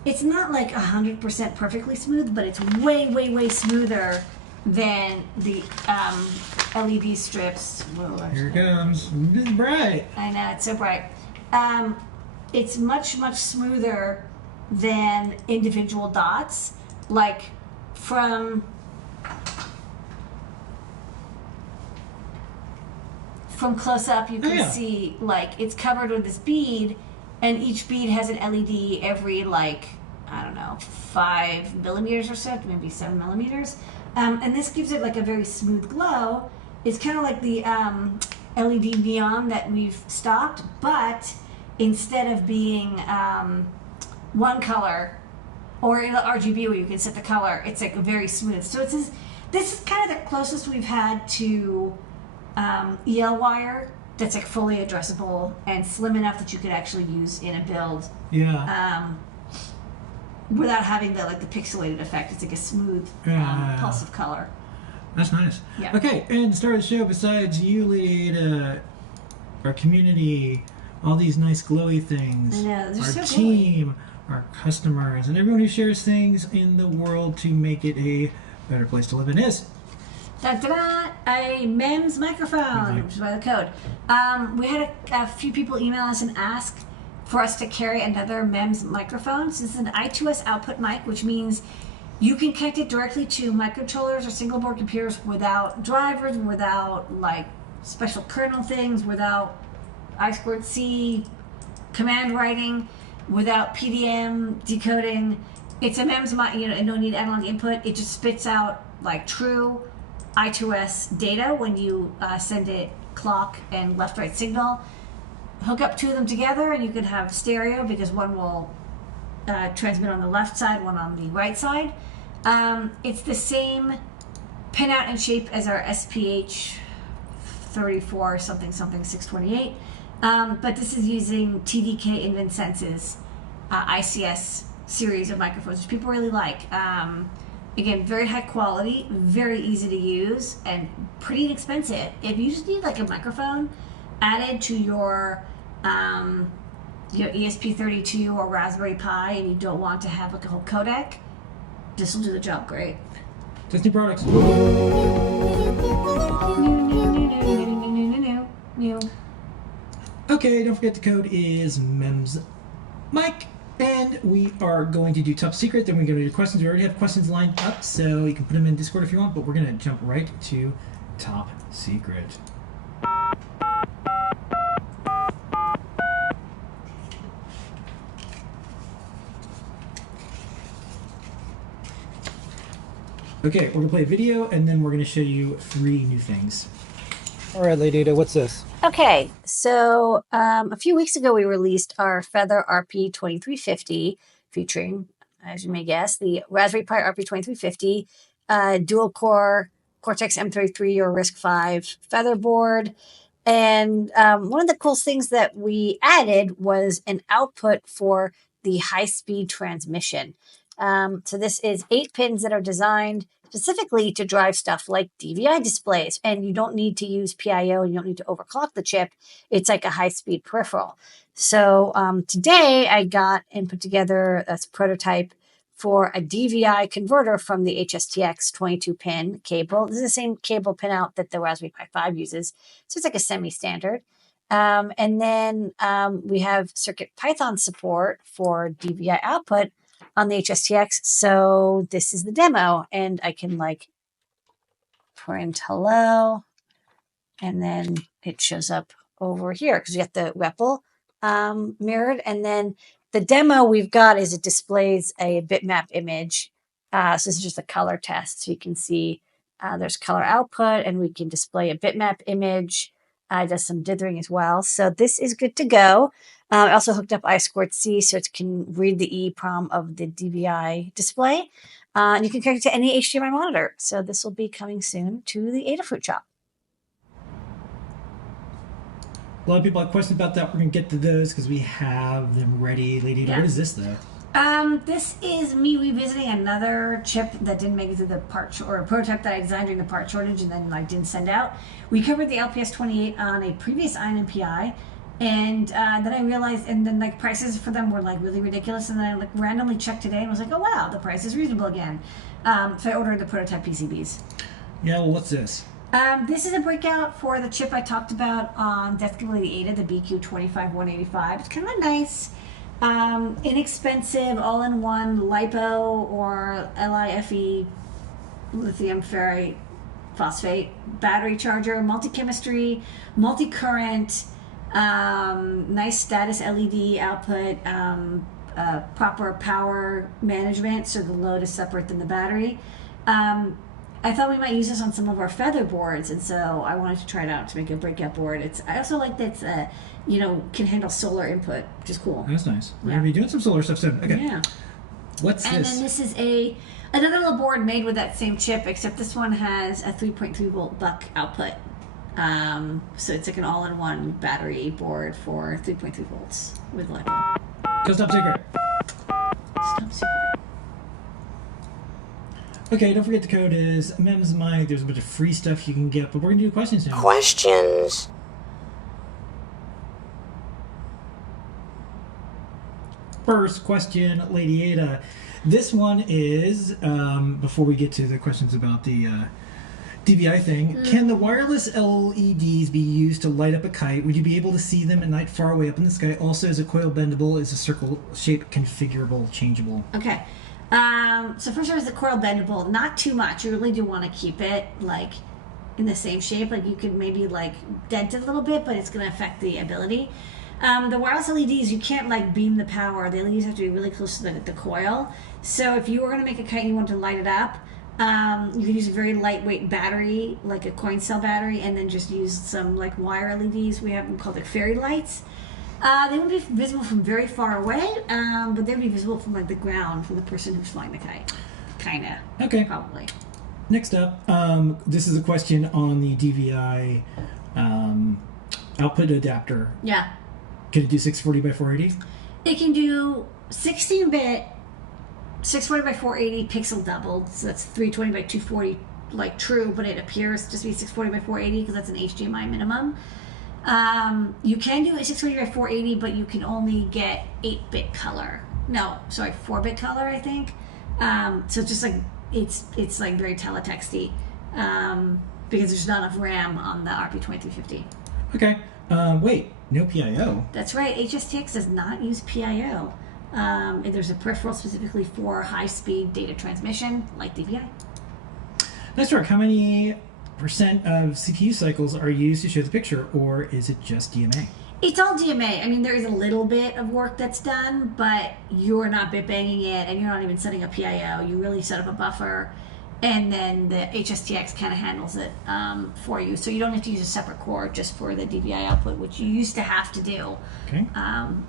It's not like 100% perfectly smooth, but it's way, way, way smoother than the LED strips. Here it comes. It's bright. I know, it's so bright. It's much, much smoother than individual dots. Like from close up, you can see like it's covered with this bead, and each bead has an LED every 5 millimeters or so, maybe 7 millimeters. And this gives it like a very smooth glow. It's kind of like the LED neon that we've stocked, but instead of being one color or in the RGB where you can set the color, it's like very smooth. So this is kind of the closest we've had to EL wire that's like fully addressable and slim enough that you could actually use in a build. Yeah. Without having the pixelated effect. It's like a smooth pulse of color. That's nice. Yeah. Okay, and to start the show, besides you, Lady Ada, our community, all these nice glowy things, I know, they're our so team, our customers, and everyone who shares things in the world to make it a better place to live in is. Da-da-da, a MEMS microphone, which is by the code. We had a few people email us and ask for us to carry another MEMS microphone. So this is an I2S output mic, which means you can connect it directly to microcontrollers or single board computers without drivers, without special kernel things, without I2C command writing, without PDM decoding. It's a MEMS mic, and no need analog input. It just spits out true I2S data when you send it clock and left-right signal. Hook up two of them together and you can have stereo because one will transmit on the left side, one on the right side. It's the same pinout and shape as our SPH 34 something 628, but this is using TDK InvenSense's ICS series of microphones, which people really like. Again, very high quality, very easy to use, and pretty inexpensive. If you just need a microphone added to your ESP32 or Raspberry Pi, and you don't want to have a whole codec, this will do the job great. Disney products. Okay, don't forget the code is MEMS Mike. And we are going to do Top Secret, then we're going to do questions. We already have questions lined up, so you can put them in Discord if you want, but we're going to jump right to Top Secret. Okay, we're going to play a video, and then we're going to show you 3 new things. All right, Lady Ada, what's this? Okay, so a few weeks ago we released our Feather RP2350 featuring, as you may guess, the Raspberry Pi RP2350 dual-core Cortex M33 or RISC-V Feather board. And one of the cool things that we added was an output for the high-speed transmission. So this is 8 pins that are designed specifically to drive stuff like DVI displays, and you don't need to use PIO, you don't need to overclock the chip. It's like a high-speed peripheral. So today I got and put together a prototype for a DVI converter from the HSTX 22-pin cable. This is the same cable pinout that the Raspberry Pi 5 uses, so it's like a semi-standard. And then we have CircuitPython support for DVI output on the HSTX. So this is the demo, and I can print hello, and then it shows up over here because you get the REPL mirrored. And then the demo we've got is it displays a bitmap image. So this is just a color test. So you can see there's color output, and we can display a bitmap image. It does some dithering as well. So this is good to go. I also hooked up I2C so it can read the EEPROM of the DVI display. And you can connect it to any HDMI monitor. So this will be coming soon to the Adafruit shop. A lot of people have questions about that. We're going to get to those because we have them ready. Lady, Yeah. what is this, though? This is me revisiting another chip that didn't make it to the or a prototype that I designed during the part shortage and then didn't send out. We covered the LPS28 on a previous INMPI, and then I realized, and then prices for them were really ridiculous, and then I randomly checked today and was like, oh wow, the price is reasonable again. So I ordered the prototype PCBs. Yeah, well, what's this? This is a breakout for the chip I talked about on Death Giveaway the ADA, the BQ25185. It's kind of a nice, inexpensive, all-in-one LiPo or LiFe lithium ferrite phosphate battery charger, multi-chemistry, multi-current, nice status LED output, proper power management, so the load is separate than the battery. I thought we might use this on some of our feather boards, and so I wanted to try it out to make a breakout board. I also like that it's can handle solar input, which is cool. That's nice. We're Yeah. going to be doing some solar stuff soon. Okay. Yeah. What's And this? then this is another little board made with that same chip, except this one has a 3.3 volt buck output. So it's like an all-in-one battery board for 3.3 volts with LiPo. Just top secret. Top secret. Okay, don't forget the code is MEMSMIC. There's a bunch of free stuff you can get, but we're going to do questions now. Questions. First question, Lady Ada. This one is, before we get to the questions about the DVI thing, can the wireless LEDs be used to light up a kite? Would you be able to see them at night far away up in the sky? Also, is a coil bendable? Is a circle shape configurable, changeable? Okay. So first one is the coil bendable. Not too much. You really do want to keep it in the same shape. You could maybe dent it a little bit, but it's going to affect the ability. The wireless LEDs, you can't like beam the power. The LEDs have to be really close to the coil. So if you were going to make a kite and you want to light it up, you can use a very lightweight battery, like a coin cell battery, and then just use some like wire LEDs. We have them called like fairy lights. They won't be visible from very far away, but they'll be visible from like the ground from the person who's flying the kite. Kinda. Okay. Probably. Next up, this is a question on the DVI output adapter. Yeah. Can it do 640 by 480? It can do 16-bit, 640 by 480 pixel doubled, so that's 320 by 240 like true, but it appears to be 640 by 480 because that's an HDMI minimum. You can do a 640 by 480, but you can only get 8-bit color. No, sorry, 4-bit color, I think. So it's just like it's like very teletexty because there's not enough RAM on the RP2350. Okay. Wait, no PIO. That's right. HSTX does not use PIO. And there's a peripheral specifically for high-speed data transmission, like DVI. Nice work. How many percent of CPU cycles are used to show the picture, or is it just DMA? It's all DMA. I mean, there is a little bit of work that's done, but you're not bit banging it, and you're not even setting up PIO. You really set up a buffer, and then the HSTX kind of handles it for you. So you don't have to use a separate core just for the DVI output, which you used to have to do Okay.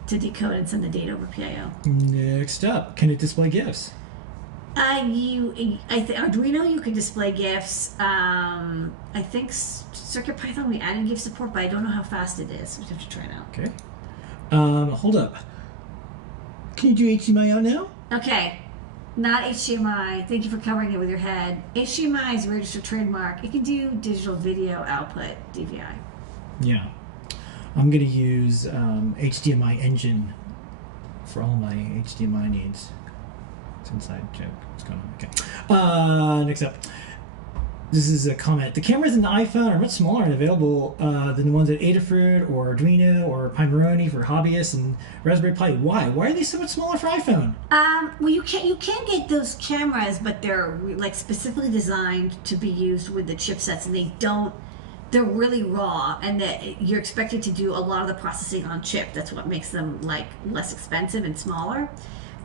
to decode and send the data over PIO. Next up, can it display GIFs? Arduino, you can display GIFs. I think CircuitPython, we added GIF support, but I don't know how fast it is. We have to try it out. Okay. Hold up. Can you do HDMI out now? Okay. Not HDMI. Thank you for covering it with your head. HDMI is a registered trademark. It can do digital video output, DVI. Yeah. I'm going to use HDMI engine for all my HDMI needs. It's inside joke. What's going on? Okay. Next up. This is a comment. The cameras in the iPhone are much smaller and available than the ones at Adafruit or Arduino or Pimeroni for hobbyists and Raspberry Pi. Why? Why are they so much smaller for iPhone? Well, you can get those cameras, but they're like specifically designed to be used with the chipsets, and they're really raw, and that you're expected to do a lot of the processing on chip. That's what makes them like less expensive and smaller.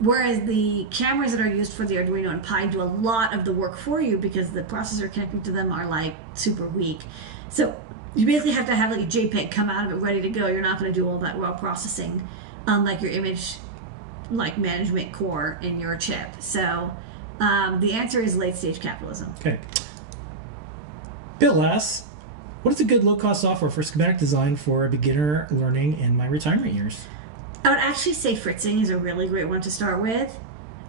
Whereas the cameras that are used for the Arduino and Pi do a lot of the work for you because the processor connected to them are like super weak. So you basically have to have like a JPEG come out of it ready to go. You're not going to do all that raw processing on like your image like management core in your chip. So the answer is late stage capitalism. Okay. Bill asks, What is a good low-cost software for schematic design for a beginner learning in my retirement years? I would actually say Fritzing is a really great one to start with.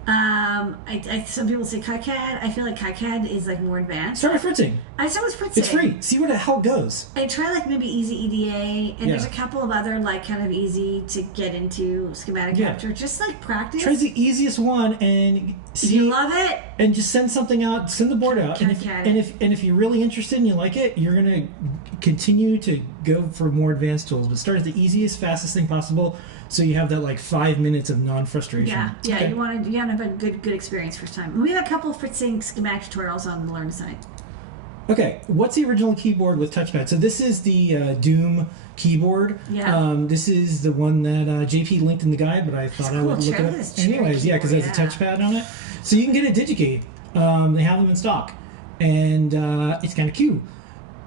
Some people say KiCad. I feel like KiCad is like more advanced. Start with Fritzing. I start with Fritzing. It's free. See where the hell it goes. I try like maybe Easy EDA, and Yeah. there's a couple of other like kind of easy to get into schematic Yeah. capture. Just like practice. Try the easiest one and see. You love it. And just send something out. Send the board out. And KiCad. if you're really interested and you like it, you're gonna continue to go for more advanced tools. But start at the easiest, fastest thing possible, so you have that like 5 minutes of non-frustration. Yeah, Okay. you want to have a good experience first time. We have a couple of Fritzing schematic tutorials on the Learn Design. Okay, what's the original keyboard with touchpad? So this is the Doom keyboard. Yeah. This is the one that JP linked in the guide, but I thought I cool. would look Sure, it look up at this anyways. Yeah, because it has a keyboard, touchpad on it. So you can get a DigiKey. They have them in stock, and it's kind of cute.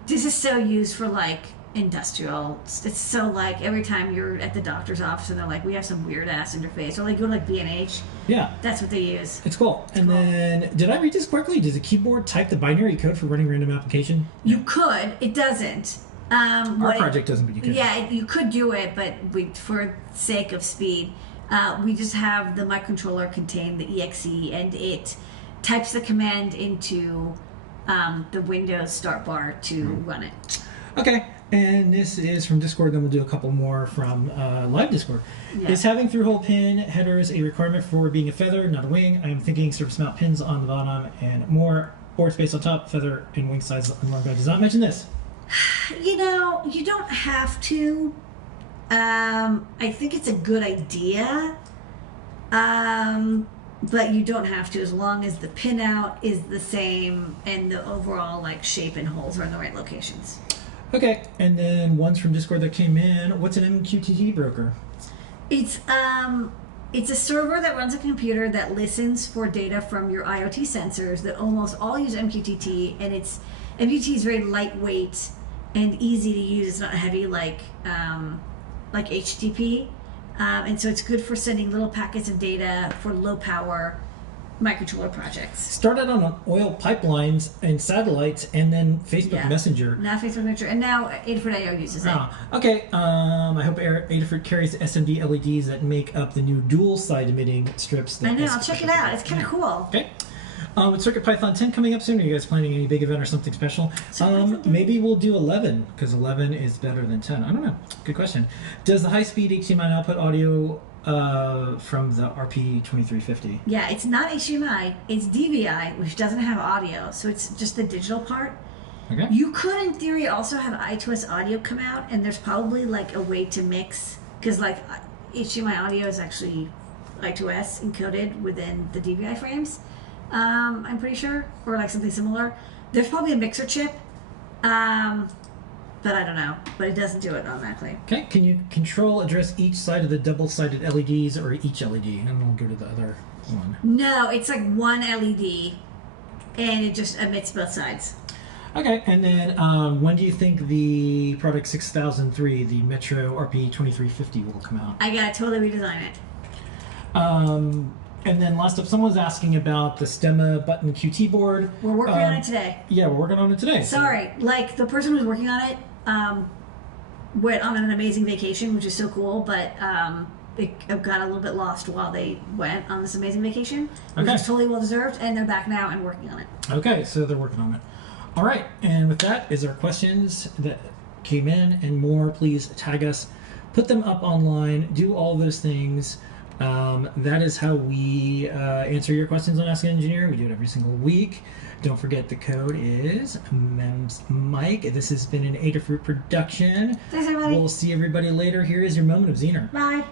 This is so used for like industrial. It's so like every time you're at the doctor's office and they're like, we have some weird ass interface, or like go to like B&H. Yeah. That's what they use. It's cool. And Cool. then, did I read this correctly? Does a keyboard type the binary code for running random application? You could. It doesn't. Our project doesn't, but you can. Yeah, you could do it, but for sake of speed, we just have the microcontroller contain the exe, and it types the command into the Windows start bar to run it. Okay. And this is from Discord, then we'll do a couple more from live Discord. Yeah. Is having through-hole pin headers a requirement for being a feather, not a wing? I am thinking surface mount pins on the bottom and more board space on top, feather and wing size on the does not mention this. You know, you don't have to. I think it's a good idea. But you don't have to, as long as the pinout is the same and the overall like shape and holes are in the right locations. Okay, and then one's from Discord that came in. What's an MQTT broker? It's a server that runs a computer that listens for data from your IoT sensors that almost all use MQTT, and MQTT is very lightweight and easy to use. It's not heavy like HTTP, and so it's good for sending little packets of data for low power microcontroller projects. Started on oil pipelines and satellites, and then Facebook Messenger. Now Facebook Messenger, and now Adafruit.io uses it. Okay. I hope Adafruit carries the SMD LEDs that make up the new dual side emitting strips. I know. I'll check it out. It's kind of cool. Okay. With CircuitPython 10 coming up soon, are you guys planning any big event or something special? Maybe we'll do 11, because 11 is better than 10. I don't know. Good question. Does the high-speed HDMI output audio from the RP2350? Yeah, it's not HDMI. It's DVI, which doesn't have audio, so it's just the digital part. Okay. You could, in theory, also have I2S audio come out, and there's probably like a way to mix, because like HDMI audio is actually I2S encoded within the DVI frames. I'm pretty sure, or like something similar. There's probably a mixer chip, but I don't know. But it doesn't do it automatically. Okay, can you control address each side of the double-sided LEDs or each LED? And then we'll go to the other one. No, it's like one LED, and it just emits both sides. Okay, and then when do you think the product 6003, the Metro RP2350, will come out? I gotta totally redesign it. And then last up, someone was asking about the Stemma button QT board. We're working on it today. Yeah, we're working on it today. Sorry, like the person who's working on it went on an amazing vacation, which is so cool, but it got a little bit lost while they went on this amazing vacation, which is totally well deserved, and they're back now and working on it. Okay, so they're working on it. All right, and with that is our questions that came in and more. Please tag us, put them up online, do all those things. That is how we answer your questions on Ask an Engineer. We do it every single week. Don't forget the code is MEMSMIC. This has been an Adafruit production. Thanks, everybody. We'll see everybody later. Here is your moment of Zener. Bye.